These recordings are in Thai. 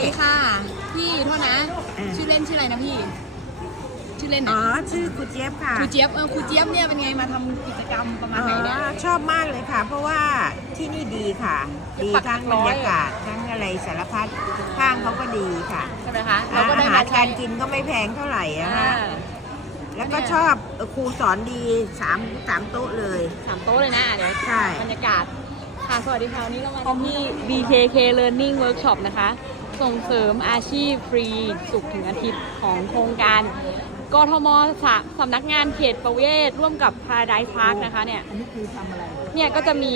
ดีค่ะ พี่โทษนะเออชื่อเล่นชื่ออะไรนะพี่ ชื่อเล่นอ๋นะอชื่อครูเจี๊ยบค่ะครูเจี๊ยบเออครูเจี๊ยบเนี่ยเป็นไงมาทำกิจกรรมประมาณไหนเนี่ย อ๋อชอบมากเลยค่ะ เพราะว่าที่นี่ดีค่ะ ดีปักทั้งร้บรอย รยากาศทั้งอะไรสารพัดข้างเขาก็ดีค่ะใช่ไหมคะเราก็ได้อาหามารใช้การกินก็ไม่แพงเท่าไหร่อะอ่าฮะแล้วก็ชอบเอ่อครูสอนดีสามสามโต๊ะเลย สามโต๊ะเลยนะอะเดี๋ยวใช่ บรรยากาศ ค่ะ สวัสดีค่ะวันนี้เรามาที่ BKK Learning Workshop นะคะ ส่งเสริมอาชีพฟรีสุขถึงอาทิตย์ของโครงการกทมสะสำนักงานเขตประเวศร่วมกับ Paradise Park นะคะเนี่ยอันนี้คือทำอะไร เนี่ยก็จะมี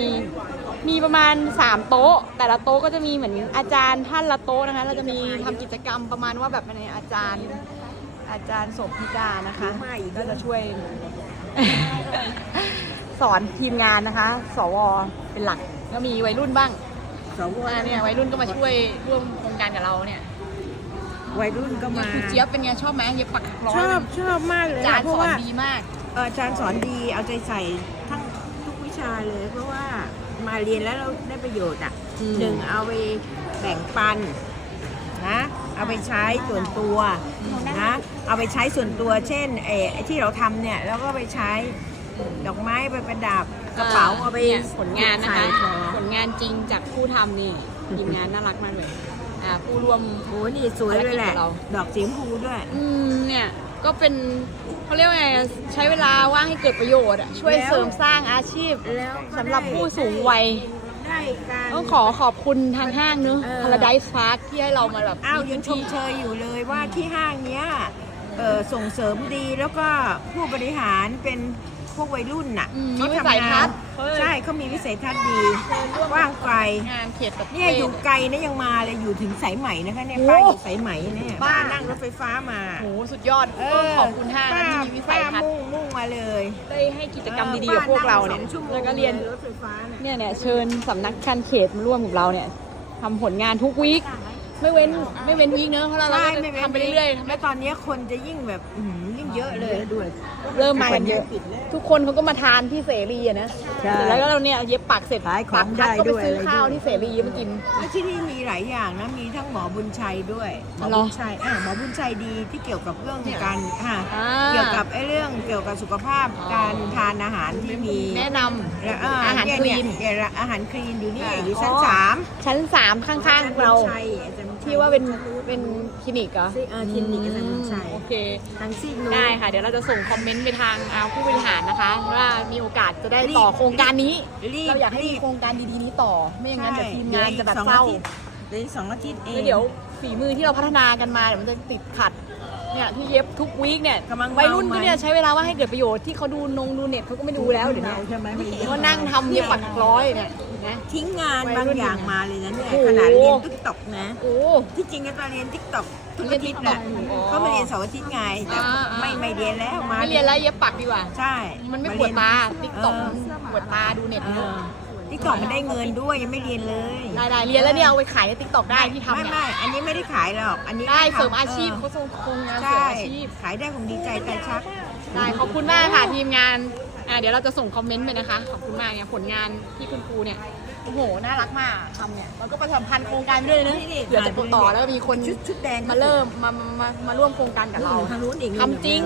มีประมาณ 3 โต๊ะ แต่ละโต๊ะก็จะมีเหมือนอาจารย์ท่านละโต๊ะนะคะ เราจะมีทำกิจกรรมประมาณว่าแบบในอาจารย์อาจารย์โสภิดานะคะมาอีกก็จะช่วย สอนทีมงานนะคะ สวเป็นหลักก็มีวัยรุ่นบ้าง สวอ่าเนี่ยวัยรุ่นก็มาช่วยร่วมโครงการกับเราเนี่ยวัยรุ่นก็มาคุณเจี๊ยบเป็นไงชอบไหมเย็บปักร้อยชอบชอบมากเลยอาจารย์เพสราะอนว่าดีมากเอ่ออาจารย์สอนดีเอาใจใส่ทั้งทุกวิชาเลย เพราะว่ามาเรียนแล้วเราได้ประโยชน์อะอืมหนึ่งเอาไปแบ่งปันนะเอาไปใช้ส่วนตัวนะเอาไปใช้ส่วนตัว เช่นไอ้ไอ้ที่เราทำเนี่ยแล้วก็ไปใช้ดอกไม้ไปประดับ กระเป๋าเอาไปนี่ยผลงานนะคะใส่ของ ผลงานจริงจากผู้ทำนี่ทีมงานน่ารักมากเลยอ่าผู้ร่วม โอ้นี่สวยเลยแหละ ภารกิจของเรา ดอกสีชมพูด้วย อืมเนี่ยก็เป็นเขาเรียกว่าไงใช้เวลาว่างให้เกิดประโยชน์อะช่วยแล้ว เสริมสร้างอาชีพแล้วก็สำหรับได้ผู้สูงวัย ได้การ ต้องขอขอบคุณทางห้างเนอะเออ Paradise Park ที่ให้เรามาแบบอ้าวมียังชพื้มนที่เชยอยู่เลยว่าที่ห้างเนี้ยเอ่อส่งเสริมดีแล้วก็ผู้บริหารเป็น พวกวัยรุ่นน่ะอืมมีเขาวิทำสัยทังาศนน์ ใช่เขามีวิสัยทัศน์ดีกว้างไกล งานเขตแบบเนี่ยอยู่ไกลนะยังมาเลยอยู่ถึงสายไหมนะคะเนี่ยโอ้ป้าอยู่สายไหมเนี่ยบ้าป้านั่งรถไฟฟ้ามาโหสุดยอดต้องขอบคุณห้างป้าที่มีวิสัยป้าทัศน์มุ่งมุ่งมาเลยได้ให้กิจกรรมดีๆกับพวกเราเนี่ยป้งสองชั่วโมงแล้วก็เรียน รถไฟฟ้าเนี่ย เนี่ยเนี่ยเชิญสำนักการเขตมาร่วมกับเราเนี่ยทำผลงานทุกวีคไม่เว้นไม่เว้นวีคเนอะเพราะเราเราใช่ก็ไม่ทำไปเรื่อยๆแล้วตอนเนี้ยคนจะยิ่งแบบอื้อหือยิ่ง เยอะเลยด้วยเริ่มมากันเยอะ ทุกคนเขาก็มาทานที่เสรีอะนะใช่ แล้วก็เราเนี่ยเย็บปักเสร็จขายของปักพัได้ก็ไปด้วยซื้ออะไรข้าวด้วย ที่เสรีมากิน แล้วที่นี่มีหลายอย่างนะ มีทั้งหมอบุญชัยด้วย หมอเหรอบุญชัยอ่าหมอบุญชัยดีที่เกี่ยวกับเรื่องการอ่าอ่า เกี่ยวกับไอ้เรื่องเกี่ยวกับสุขภาพอ๋อการทานอาหารที่มีแนะนำ และอาหารเยคลีน เยเยอาหารคลีนอยู่นี่ค่ะอยู่ชั้นอ๋อสามชั้นสามข้างๆเราอจย์บุญชัยอาจารย์บุญชัย ที่ว่าเป็นเป็นคลินิกเหรอเออคลินิกอาจารย์บุญชัยโอเคทางซีกนู้นได้ค่ะ เดี๋ยวเราจะส่งคอมเมนต์ไปทางอ่าผู้บริหารนะคะ ว่ามีโอกาสจะได้ต่อโครงการนี้ รีบเราอยากให้มีรีบโครงการดีๆนี้ต่อ ไม่อย่างนั้นใช่เดี๋ยวทีมงานจะแบบหลืออีกสองเศร้าอทิตย์เหลืออีกสองอาทิตย์เองแล้วเดี๋ยวฝีมือที่เราพัฒนากันมาเดี๋ยวมันจะติดขัดเนี่ยที่เย็บทุกวีคเนี่ยกำลังวัยรุ่นเมาก็มันเนี่ยใช้เวลาว่าให้เกิดประโยชน์ที่เขาดูนงดูเน็ตเขาก็ไม่ดูแล้วเดี๋ยวนี้ใช่ไหมไม่ก็นั่งทำเย็บปักร้อยเนี่ย นะ ทิ้งงานวัยบางรุ่นอย่างมาเลยนะเนี่ยโอ้โห ขนาดเรียนติ๊กต็อกนะ โอ้ ที่จริงก็ตอนเรียนทิกตอกทุกเรียอานทิตย์ TikTok น่ะอ๋อก็มาเรียนเสาร์อาทิตย์ไงแต่อ่าอ่า ไม่ไม่เรียนแล้วมาไม่เรียนแล้วเย็บปักดีกว่า ใช่มันไม่ปวดตาติ๊กต็อกมันปวดตาดูเน็ตเยอะทิกตอกมันได้เงินด้วยยังไม่เรียนเลยได้ได้เรียนแล้วเนี่ยเอาไปขายในติ๊กต็อกได้ที่ทำไม่เนี่ย ไม่อันนี้ไม่ได้ขายหรอกอันนี้ได้ทำเสริมอาชีพเเขาส่งโครงงานเสริใช่มอาชีพ ขายได้ผมดีใจใจชัก ได้ขอบคุณมากค่ะทีมงาน อ่าเดี๋ยวเราจะส่งคอมเมนต์ไปนะคะ ขอบคุณมากเนี่ยผลงานที่คุณครูเนี่ยโอ้โหน่ารักมากทำเนี่ยแล้วก็ประชาสัมพันธ์โครงการไปด้วยนะนี่นี่เดี๋ยวจะต่อแล้วก็มีคนชุดชุดแดงมาเริ่มมามามาร่วมโครงการกับเราทางนู้นอีกทำจริง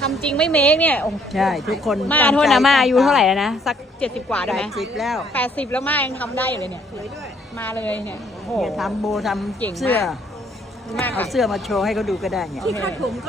ทำจริงไม่เมคเนี่ยโอ้โหใช่ทุกคนมาตั้งโทษใจนะมาอายุเท่าไหร่แล้วนะสักเจ็ดสิบกว่าได้แปไหมดสิบแล้วแปดสิบแล้วมายังทำได้อยู่เลยเนี่ยสวยด้วยมาเลยเนี่ยโอ้โหเนี่ยทำโบทเก่งมากำเสื้อขอบคุณมากเอาค่ะเสื้อมาโชว์ให้เขาดูก็ได้เนี่ยที่คาดผมก็